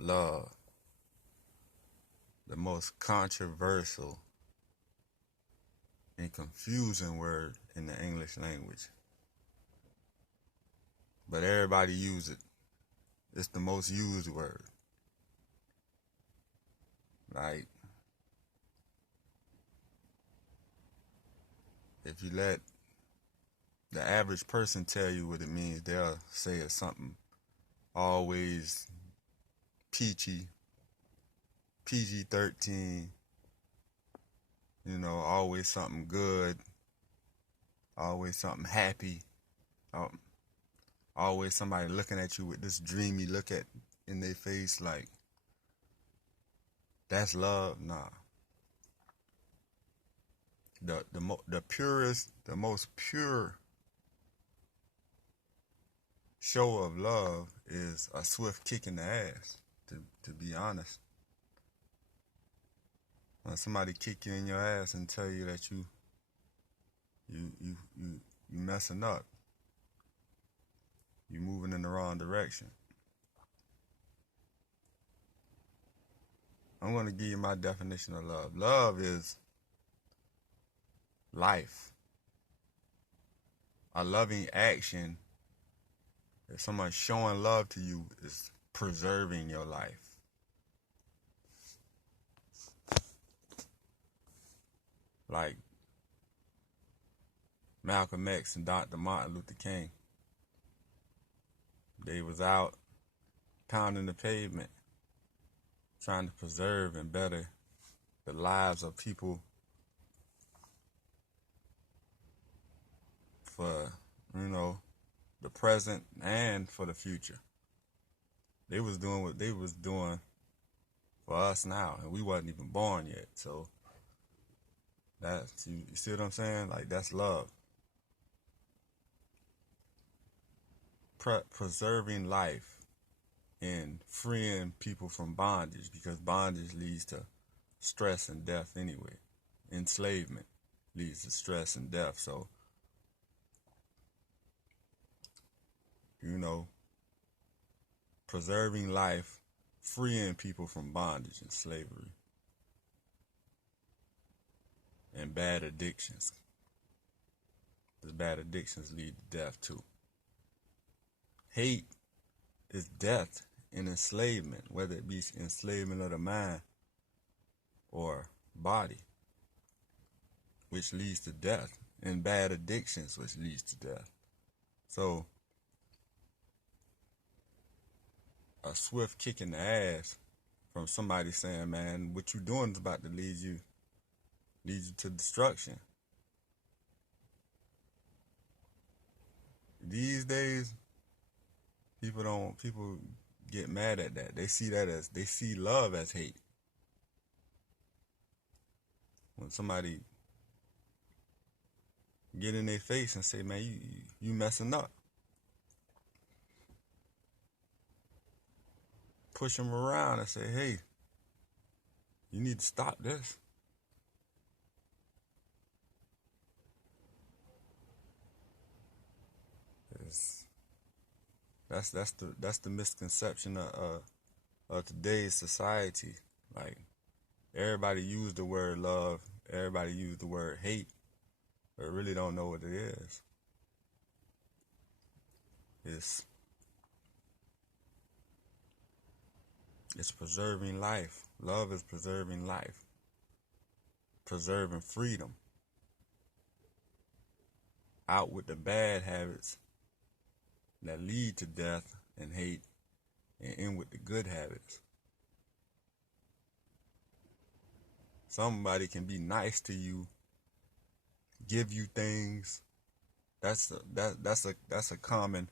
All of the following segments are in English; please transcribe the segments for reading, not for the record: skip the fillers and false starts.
love, the most controversial and confusing word in the English language. But everybody use it. It's the most used word. Like, if you let the average person tell you what it means, they'll say it's something always peachy, PG-13, always something good, always something happy, always somebody looking at you with this dreamy look in their face like, that's love. Nah. The purest, the most pure show of love is a swift kick in the ass, to be honest. When somebody kick you in your ass and tell you that you messing up, you moving in the wrong direction. I'm going to give you my definition of love. Love is life. A loving action, if someone's showing love to you, is preserving your life. Like Malcolm X and Dr. Martin Luther King. They was out pounding the pavement, trying to preserve and better the lives of people for, the present and for the future. They was doing what they was doing for us now, and we wasn't even born yet. So that's, you see what I'm saying? Like, that's love. Preserving life and freeing people from bondage, because bondage leads to stress and death anyway. Enslavement leads to stress and death. So, preserving life, freeing people from bondage and slavery and bad addictions. The bad addictions lead to death too. Hate is death and enslavement, whether it be enslavement of the mind or body, which leads to death, and bad addictions, which leads to death. So, a swift kick in the ass from somebody saying, man, what you doing is about to lead you to destruction. These days, people get mad at that. They see love as hate. When somebody get in their face and say, man, you messing up. Push them around and say, hey, you need to stop this. That's the misconception of today's society. Like, everybody use the word love, everybody use the word hate, but really don't know what it is. It's preserving life. Love is preserving life, preserving freedom. Out with the bad habits that lead to death and hate, and in with the good habits. Somebody can be nice to you, give you things. That's a common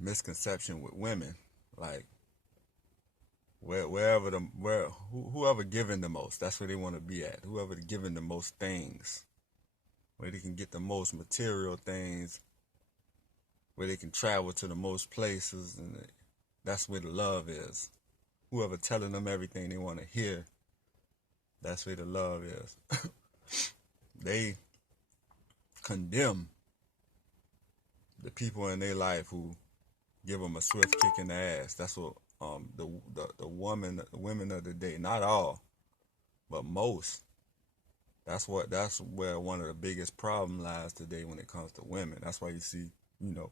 misconception with women. Like, whoever giving the most, that's where they want to be at. Whoever giving the most things, where they can get the most material things, where they can travel to the most places, and that's where the love is. Whoever telling them everything they want to hear, that's where the love is. They condemn the people in their life who give them a swift kick in the ass. That's what the women of the day, not all, but most. That's where one of the biggest problem lies today when it comes to women. That's why you see, you know,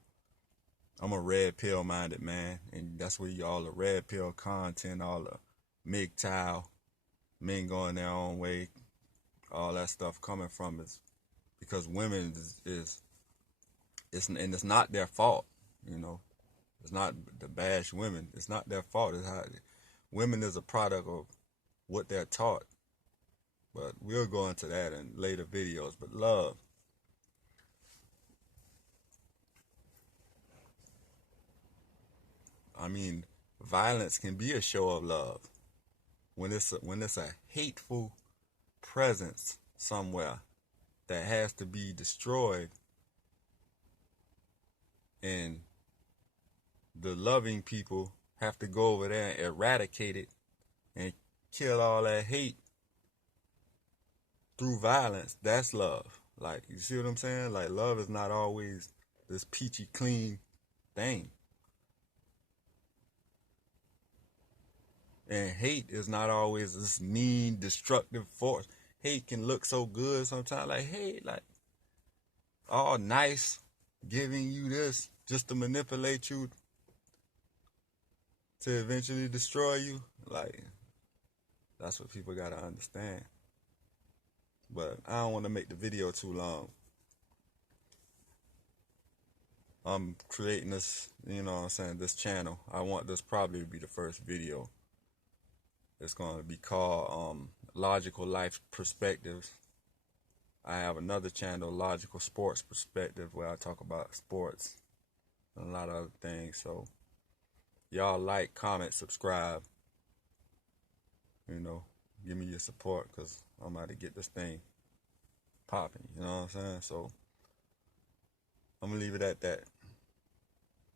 I'm a red pill minded man, and that's where you all the red pill content, all the MGTOW, men going their own way, all that stuff coming from is because women is and it's not their fault, you know. It's not to bash women. It's not their fault. It's how women is a product of what they're taught. But we'll go into that in later videos. But love, I mean, violence can be a show of love when it's a hateful presence somewhere that has to be destroyed, and the loving people have to go over there and eradicate it and kill all that hate through violence. That's love. Like, you see what I'm saying? Like, love is not always this peachy clean thing. And hate is not always this mean, destructive force. Hate can look so good sometimes. Like, hey, like, all nice, giving you this just to manipulate you to eventually destroy you. Like, that's what people gotta understand. But I don't want to make the video too long. I'm creating this, you know what I'm saying, this channel. I want this probably to be the first video. It's going to be called Logical Life Perspectives. I have another channel, Logical Sports Perspective, where I talk about sports and a lot of other things. So y'all like, comment, subscribe. You know, give me your support because I'm about to get this thing popping. You know what I'm saying? So I'm going to leave it at that.